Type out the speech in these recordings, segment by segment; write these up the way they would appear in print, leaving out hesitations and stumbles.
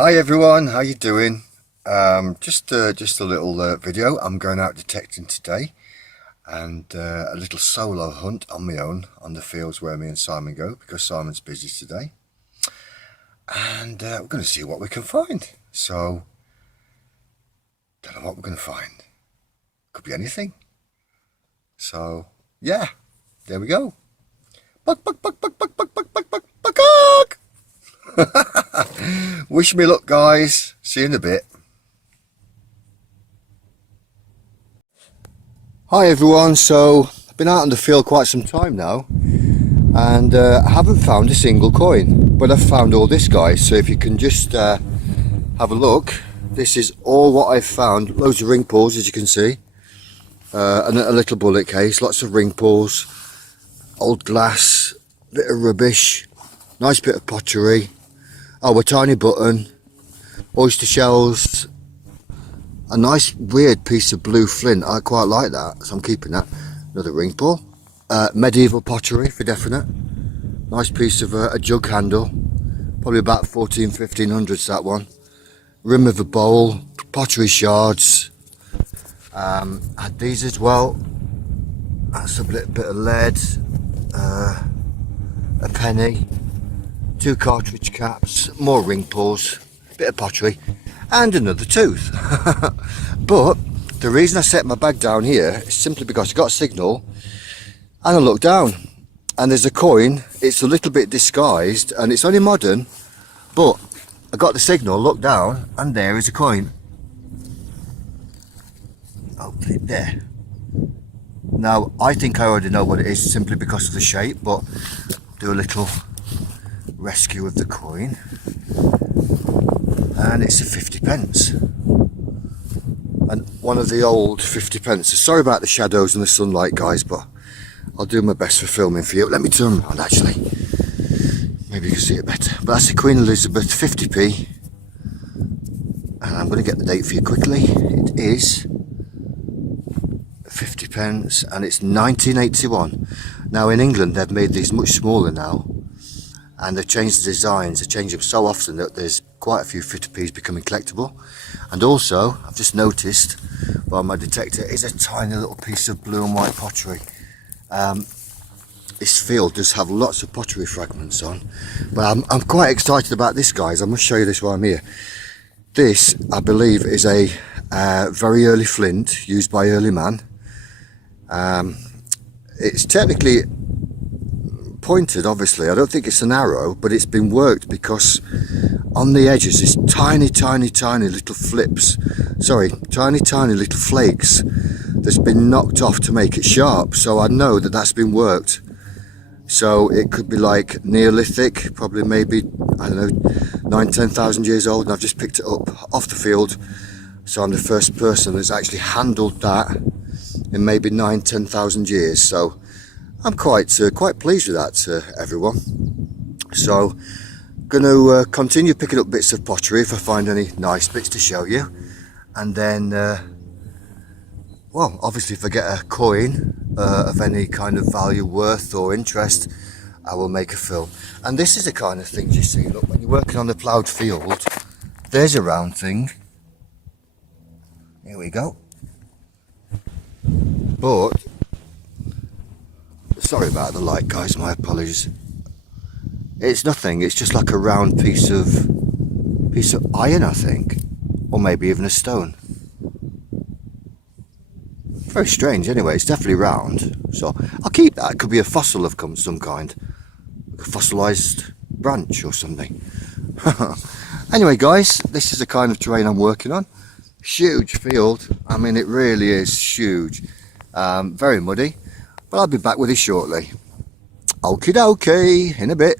Hi everyone, how you doing? Just a little video. I'm going out detecting today, and a little solo hunt on my own on the fields where me and Simon go, because Simon's busy today. And we're going to see what we can find. So, don't know what we're going to find. Could be anything. So, yeah, there we go. Buck, buck, buck, buck, buck, buck, buck, buck, buck, buck, buck. Wish me luck, guys. See you in a bit. Hi everyone. So I've been out on the field quite some time now, and I haven't found a single coin, but I've found all this, guys. So if you can just have a look, this is all what I've found. Loads of ring pulls, as you can see, and a little bullet case, lots of ring pulls, old glass, bit of rubbish, nice bit of pottery. Oh, a tiny button, oyster shells, a nice weird piece of blue flint. I quite like that, so I'm keeping that. Another ring pull, medieval pottery for definite. Nice piece of a jug handle, probably about 1500s that one. Rim of a bowl, pottery shards. Had these as well. That's a bit of lead, a penny. 2 cartridge caps, more ring pulls, bit of pottery, and another tooth. But the reason I set my bag down here is simply because I got a signal and I looked down and there's a coin. It's a little bit disguised and it's only modern, but I got the signal, looked down, and there is a coin. I'll put it there. Now I think I already know what it is simply because of the shape, but do a little rescue of the coin, and it's a 50p, and one of the old 50p. Sorry about the shadows and the sunlight, guys, but I'll do my best for filming for you. Let me turn around, actually, maybe you can see it better. But that's a Queen Elizabeth 50p, and I'm going to get the date for you quickly. It is 50p, and it's 1981. Now in England they've made these much smaller now, and they've changed the designs. They change them so often that there's quite a few 50p's becoming collectible. And also, I've just noticed by my detector is a tiny little piece of blue and white pottery. This field does have lots of pottery fragments on, but I'm quite excited about this, guys. I must show you this while I'm here. This, I believe, is a very early flint used by early man. It's technically pointed, obviously. I don't think it's an arrow, but it's been worked because on the edges is tiny little flips, tiny little flakes that's been knocked off to make it sharp. So I know that that's been worked. So it could be like Neolithic, probably maybe, I don't know, 9,000-10,000 years old, and I've just picked it up off the field. So I'm the first person that's actually handled that in maybe 9,000-10,000 years. So I'm quite pleased with that, everyone. So going to continue picking up bits of pottery if I find any nice bits to show you, and then well, obviously if I get a coin of any kind of value, worth or interest, I will make a film. And this is the kind of thing you see. Look, when you're working on the ploughed field, there's a round thing. Here we go. But sorry about the light, guys, my apologies. It's nothing, it's just like a round piece of iron, I think, or maybe even a stone. Very strange. Anyway, it's definitely round, so I'll keep that. It could be a fossil of some kind, like a fossilized branch or something. Anyway, guys, this is the kind of terrain I'm working on. Huge field. I mean, it really is huge. Very muddy. But I'll be back with you shortly. Okie dokie, in a bit.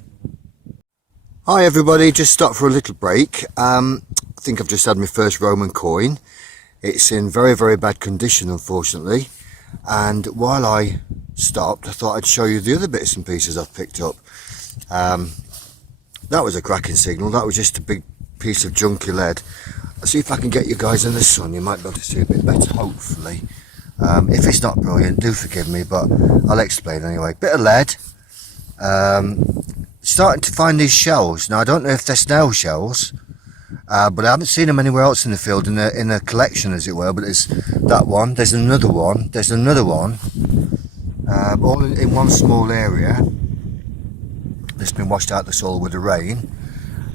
Hi everybody, just stopped for a little break. I think I've just had my first Roman coin. It's in very bad condition, unfortunately. And while I stopped, I thought I'd show you the other bits and pieces I've picked up. That was a cracking signal. That was just a big piece of junky lead. I'll see if I can get you guys in the sun. You might be able to see a bit better, hopefully. If it's not brilliant, do forgive me, but I'll explain anyway. Bit of lead, starting to find these shells. Now I don't know if they're snail shells but I haven't seen them anywhere else in the field, in a collection as it were. But there's that one, there's another one, there's another one, all in one small area. It's been washed out the soil with the rain.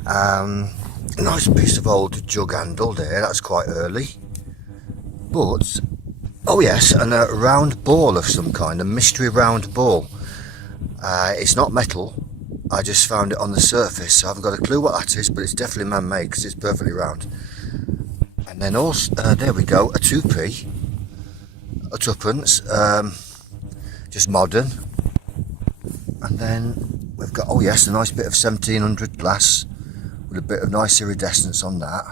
A nice piece of old jug handle there, that's quite early. But, oh yes, and a round ball of some kind, a mystery round ball. It's not metal, I just found it on the surface, so I haven't got a clue what that is, but it's definitely man-made because it's perfectly round. And then also, there we go, a 2p, a tuppence, just modern. And then we've got, oh yes, a nice bit of 1700 glass with a bit of nice iridescence on that.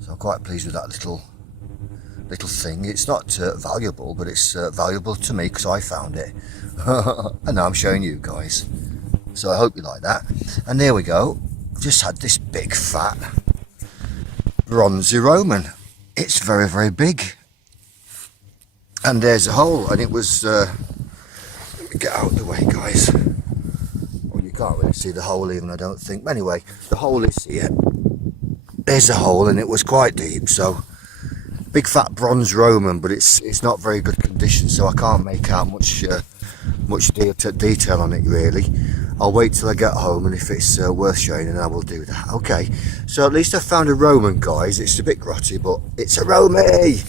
So I'm quite pleased with that little thing. It's not valuable, but it's valuable to me because I found it. And now I'm showing you guys. So I hope you like that. And there we go. I've just had this big fat bronzy Roman. It's very, very big. And there's a hole, and it was let me get out of the way, guys. Well, you can't really see the hole even, I don't think. But anyway, the hole is here. There's a hole, and it was quite deep. So big fat bronze Roman, but it's not very good condition, so I can't make out much detail on it really. I'll wait till I get home, and if it's worth showing, then I will do that. Okay, so at least I found a Roman, guys. It's a bit grotty, but it's a Romy.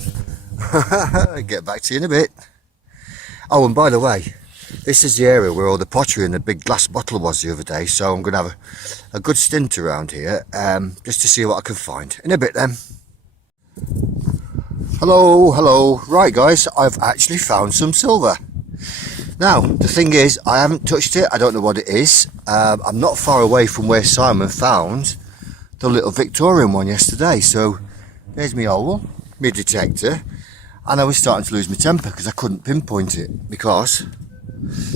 Get back to you in a bit. Oh, and by the way, this is the area where all the pottery and the big glass bottle was the other day, so I'm going to have a good stint around here, just to see what I can find. In a bit then. Hello. Right guys, I've actually found some silver. Now, the thing is, I haven't touched it, I don't know what it is. I'm not far away from where Simon found the little Victorian one yesterday, so there's my owl, my detector, and I was starting to lose my temper because I couldn't pinpoint it, because,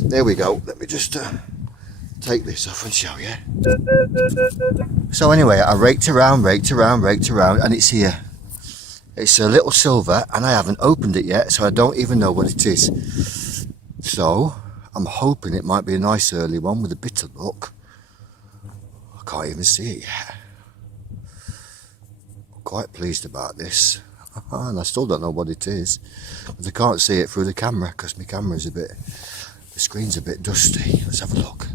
there we go, let me just take this off and show you. So anyway, I raked around, and it's here. It's a little silver, and I haven't opened it yet, so I don't even know what it is. So I'm hoping it might be a nice early one with a bit of luck. I can't even see it yet. I'm quite pleased about this, and I still don't know what it is, but I can't see it through the camera because my camera's the screen's a bit dusty. Let's have a look.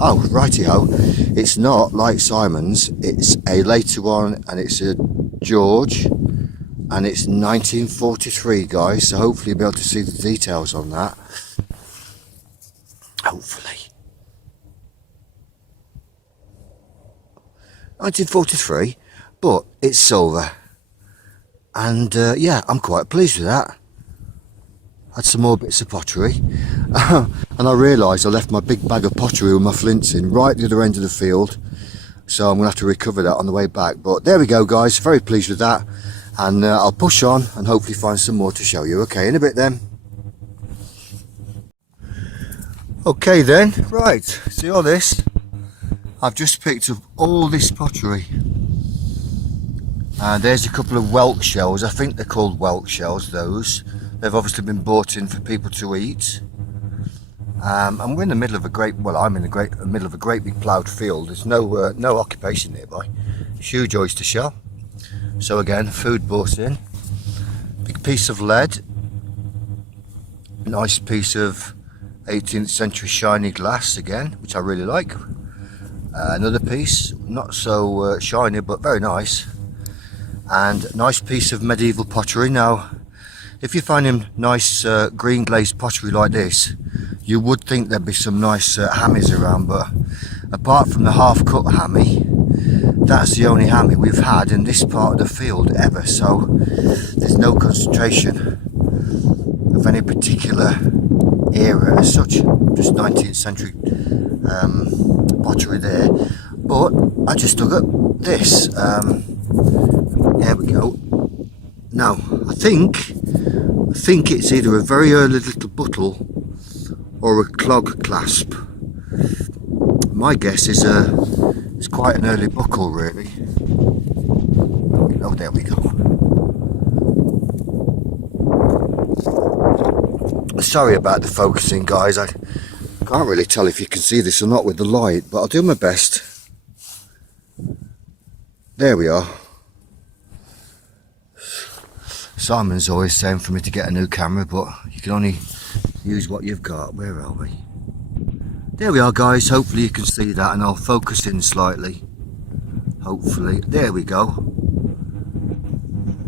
Oh, righty-ho, it's not like Simon's, it's a later one, and it's a George, and it's 1943, guys, so hopefully you'll be able to see the details on that. Hopefully. 1943, but it's silver. And yeah, I'm quite pleased with that. Had some more bits of pottery. And I realised I left my big bag of pottery with my flints in right at the other end of the field. So I'm going to have to recover that on the way back. But there we go, guys. Very pleased with that. And I'll push on and hopefully find some more to show you. Okay, in a bit then. Okay then, right. See all this? I've just picked up all this pottery. And there's a couple of whelk shells. I think they're called whelk shells, those. They've obviously been bought in for people to eat. And we're in the middle of I'm in the middle of a great big ploughed field. There's no occupation nearby. Huge oyster shell. So again, food bought in. Big piece of lead. Nice piece of 18th century shiny glass again, which I really like. Another piece, not so shiny, but very nice. And nice piece of medieval pottery. Now, if you're finding nice green glazed pottery like this, you would think there'd be some nice hammies around, but apart from the half cut hammy, that's the only hammy we've had in this part of the field ever, so there's no concentration of any particular era as such, just 19th century pottery there. But I just dug up this, there we go. Now I think it's either a very early little buttle or a clog clasp. My guess is it's quite an early buckle really. Oh, there we go. Sorry about the focusing, guys. I can't really tell if you can see this or not with the light, but I'll do my best. There we are. Simon's always saying for me to get a new camera, but you can only use what you've got. Where are we? There we are, guys. Hopefully you can see that, and I'll focus in slightly. Hopefully. There we go.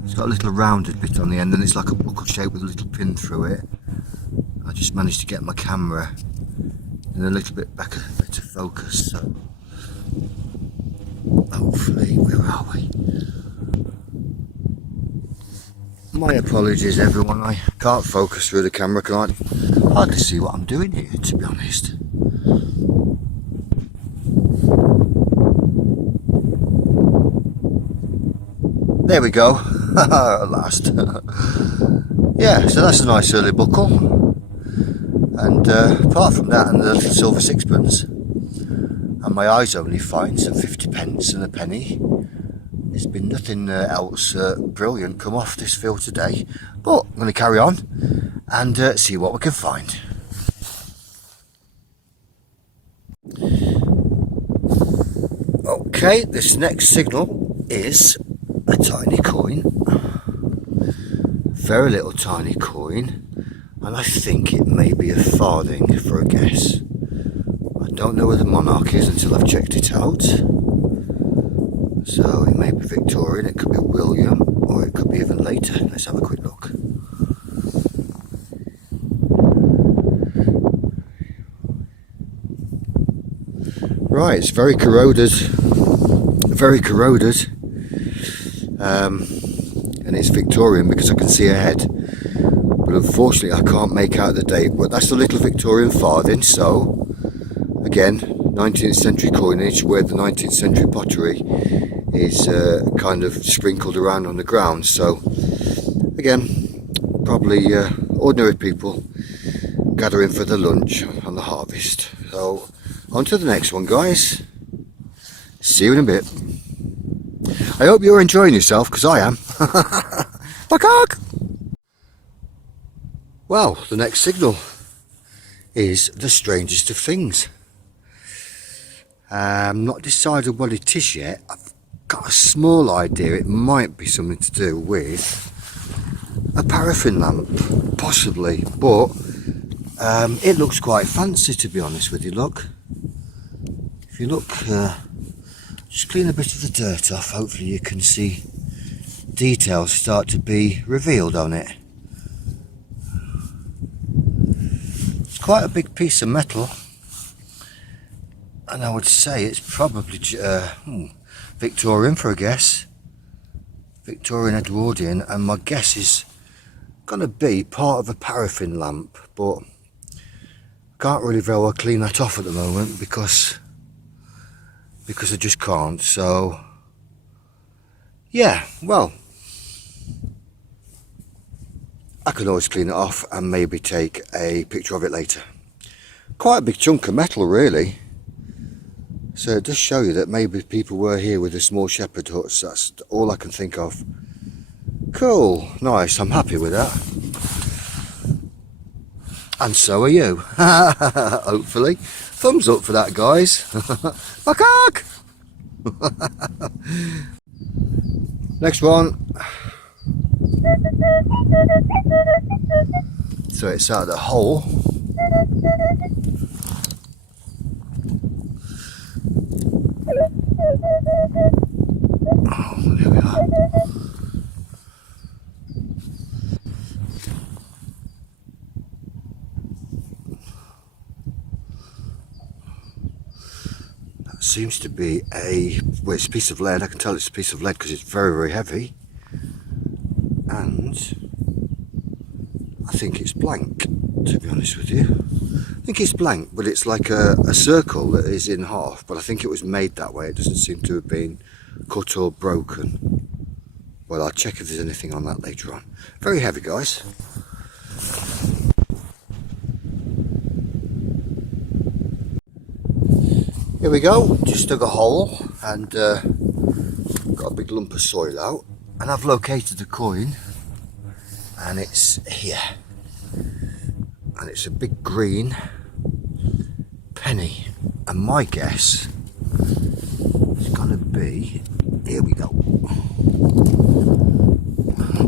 It's got a little rounded bit on the end, and it's like a buckle shape with a little pin through it. I just managed to get my camera in a little bit better focus, so hopefully, where are we? My apologies everyone, I can't focus through the camera, can't hardly see what I'm doing here, to be honest. There we go, at last. Yeah, so that's a nice early buckle. And apart from that and the little silver sixpence, and my eyes only find some 50p and a penny, there's been nothing else brilliant come off this field today. But I'm going to carry on and see what we can find. Okay, this next signal is a tiny coin. Very little tiny coin. And I think it may be a farthing for a guess. I don't know where the monarch is until I've checked it out. So it may be Victorian, it could be William, or it could be even later. Let's have a quick look. Right, it's very corroded. Very corroded. And it's Victorian because I can see a head. But unfortunately I can't make out the date, but that's a little Victorian farthing. So again, 19th century coinage where the 19th century pottery is kind of sprinkled around on the ground. So again, probably ordinary people gathering for the lunch on the harvest. So on to the next one, guys. See you in a bit. I hope you're enjoying yourself, because I am. Cock! Well, the next signal is the strangest of things. I'm not decided what it is yet. I've got a small idea it might be something to do with a paraffin lamp, possibly, but it looks quite fancy, to be honest with you. Look, if you look, just clean a bit of the dirt off, hopefully you can see details start to be revealed on it. It's quite a big piece of metal, and I would say it's probably Victorian for a guess. Victorian Edwardian, and my guess is going to be part of a paraffin lamp, but can't really very well clean that off at the moment because I just can't. So yeah, well, I can always clean it off and maybe take a picture of it later. Quite a big chunk of metal, really. So it does show you that maybe people were here with the small shepherd huts. That's all I can think of. Cool, nice, I'm happy with that. And so are you. Hopefully. Thumbs up for that, guys. Cock! Next one. So it's out of the hole. Oh, there we are. That seems to be well, it's a piece of lead. I can tell it's a piece of lead because it's very, very heavy. And I think it's blank, to be honest with you. I think it's blank, but it's like a circle that is in half, but I think it was made that way. It doesn't seem to have been cut or broken. Well, I'll check if there's anything on that later on. Very heavy, guys. Here we go, just dug a hole and got a big lump of soil out, and I've located the coin, and it's here. And it's a big green penny, and my guess is going to be Here we go.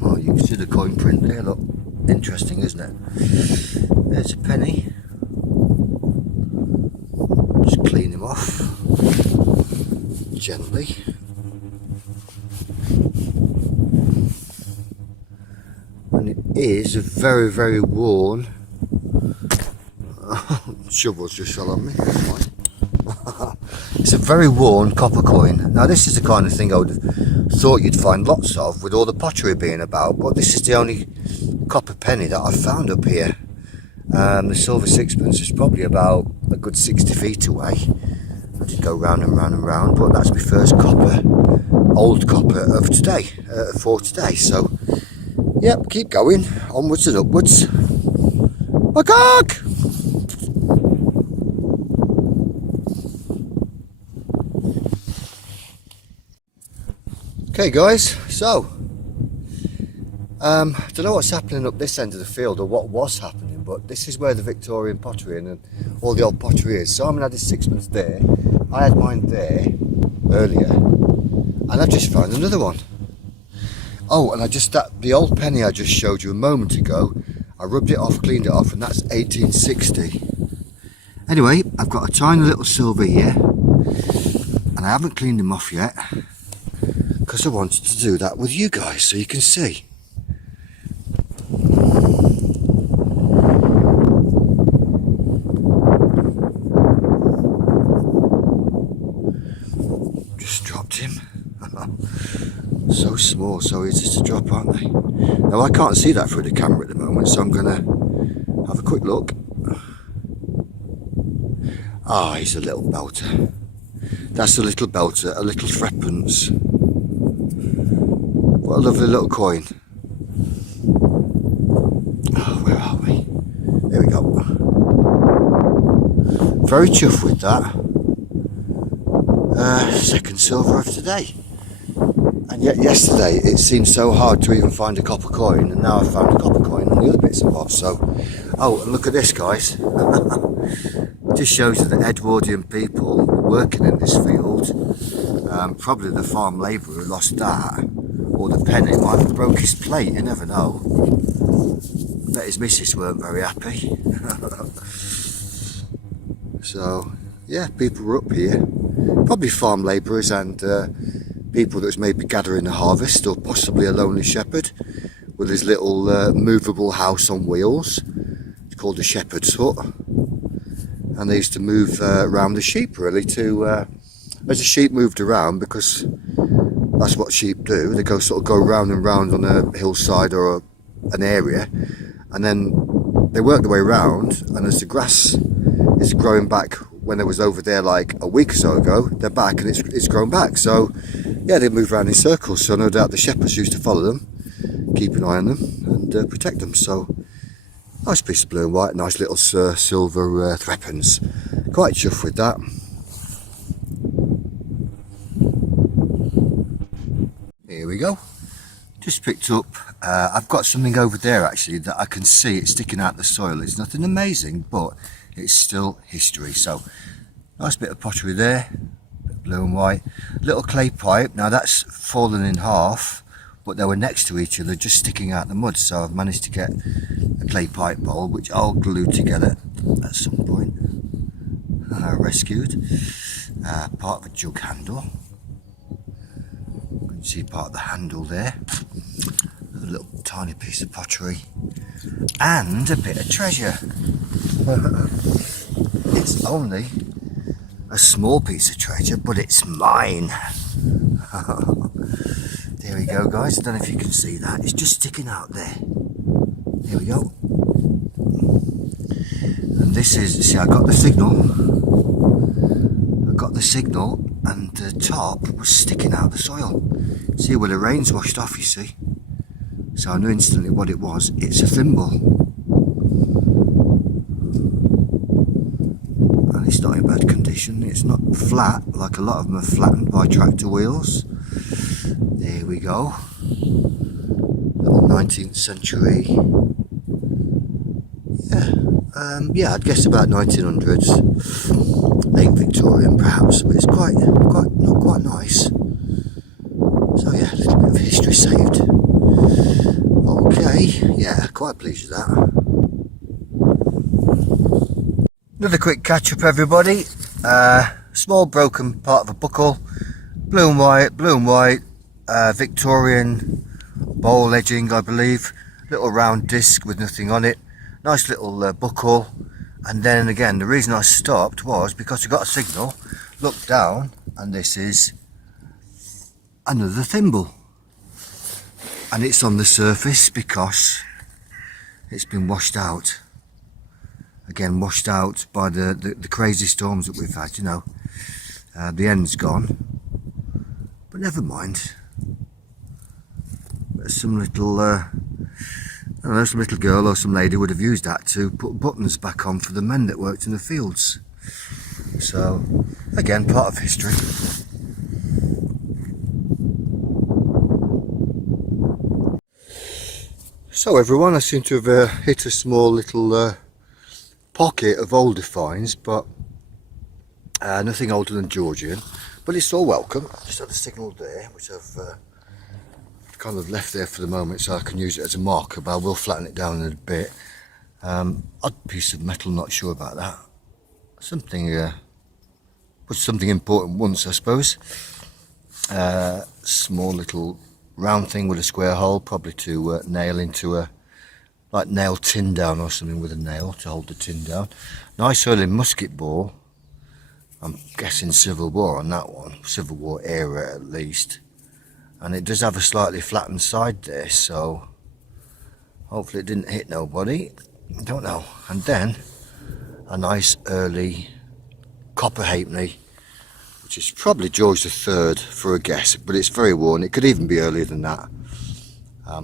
Oh, you can see the coin print there, look. Interesting, isn't it? There's a penny. Just clean him off gently. And it is a very, very worn. Shovels just fell on me. That's fine. It's a very worn copper coin. Now this is the kind of thing I would have thought you'd find lots of with all the pottery being about, but this is the only copper penny that I've found up here. The silver sixpence is probably about a good 60 feet away. I did go round and round and round, but that's my first copper, old copper of today, for today. So, yep, keep going, onwards and upwards. My cock! Okay guys, so I don't know what's happening up this end of the field or what was happening, but this is where the Victorian pottery and all the old pottery is. Simon had his sixpence there, I had mine there earlier, and I've just found another one. Oh, and the old penny I just showed you a moment ago, I rubbed it off, cleaned it off, and that's 1860. Anyway, I've got a tiny little silver here, and I haven't cleaned them off yet, because I wanted to do that with you guys so you can see. Just dropped him. So small, so easy to drop, aren't they? Now I can't see that through the camera at the moment, so I'm going to have a quick look. Ah, he's a little belter. That's a little belter, a little threepence. What a lovely little coin. Oh, where are we? There we go. Very chuffed with that. Second silver of today. And yet yesterday it seemed so hard to even find a copper coin, and now I've found a copper coin and the other bits and bobs. So, oh, and look at this, guys. It just shows you the Edwardian people working in this field. Probably the farm labourer who lost that, or the penny, might have broke his plate, you never know. I bet his missus weren't very happy. So, yeah, people were up here. Probably farm labourers and people that was maybe gathering the harvest, or possibly a lonely shepherd with his little movable house on wheels. It's called a shepherd's hut. And they used to move around the sheep, really, to as the sheep moved around, because that's what sheep do. They go round and round on a hillside or an area, and then they work their way around, and as the grass is growing back when it was over there like a week or so ago, they're back and it's grown back. So yeah, they move around in circles, so no doubt the shepherds used to follow them, keep an eye on them and protect them. So nice piece of blue and white, nice little silver threepence. Quite chuffed with that. Here we go. Just picked up, I've got something over there actually that I can see it sticking out the soil. It's nothing amazing, but it's still history. So nice bit of pottery there, bit of blue and white. Little clay pipe, now that's fallen in half, but they were next to each other, just sticking out the mud. So I've managed to get a clay pipe bowl, which I'll glue together at some point. Rescued. Part of a jug handle. You can see part of the handle there. A little tiny piece of pottery. And a bit of treasure. It's only a small piece of treasure, but it's mine. There we go, guys. I don't know if you can see that. It's just sticking out there. There we go. And this is, see, I got the signal, and the top was sticking out of the soil. See where the rain's washed off, you see. So I knew instantly what it was. It's a thimble. And it's not in bad condition. It's not flat, like a lot of them are flattened by tractor wheels. There we go. Little 19th century. Yeah, I'd guess about 1900s. Late Victorian perhaps, but it's not quite nice. history saved. Okay, yeah, quite pleased with that. Another quick catch up, everybody. Small broken part of a buckle, blue and white, Victorian bowl edging, I believe. Little round disc with nothing on it. Nice little buckle. And then again, the reason I stopped was because I got a signal, looked down, and this is another thimble. And it's on the surface because it's been washed out. Again, washed out by the crazy storms that we've had, you know. The end's gone. But never mind. Some little, I don't know, some little girl or some lady would have used that to put buttons back on for the men that worked in the fields. So, again, part of history. So everyone, I seem to have hit a small little pocket of older finds, but nothing older than Georgian. But it's all welcome. Just had a signal there, which I've kind of left there for the moment so I can use it as a marker, but I will flatten it down in a bit. Odd piece of metal, not sure about that. Something, was something important once, I suppose. Small little round thing with a square hole, probably to nail into a, like nail tin down or something with a nail to hold the tin down. Nice early musket ball. I'm guessing Civil War on that one, Civil War era at least. And it does have a slightly flattened side there, so hopefully it didn't hit nobody. I don't know. And then a nice early copper halfpenny, which is probably George III for a guess, but it's very worn. It could even be earlier than that.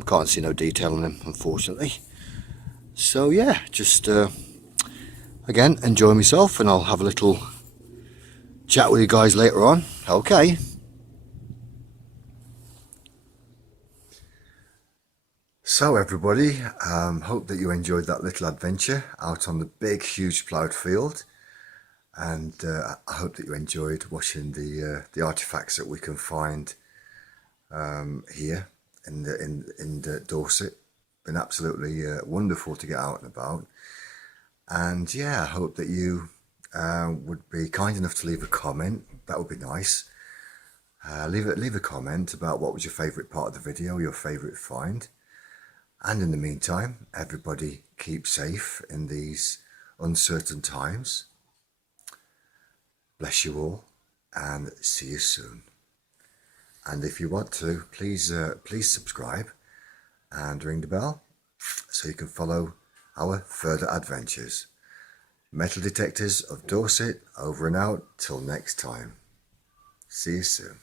Can't see no detail on them, unfortunately. So yeah, just again, enjoy myself, and I'll have a little chat with you guys later on. Okay. So everybody, hope that you enjoyed that little adventure out on the big, huge ploughed field, and I hope that you enjoyed watching the artifacts that we can find here in the Dorset. Been absolutely wonderful to get out and about, and yeah, I hope that you would be kind enough to leave a comment. That would be nice. Leave a comment about what was your favourite part of the video, your favourite find. And in the meantime, everybody keep safe in these uncertain times. Bless you all, and see you soon. And if you want to, please subscribe and ring the bell so you can follow our further adventures. Metal Detectors of Dorset, over and out till next time. See you soon.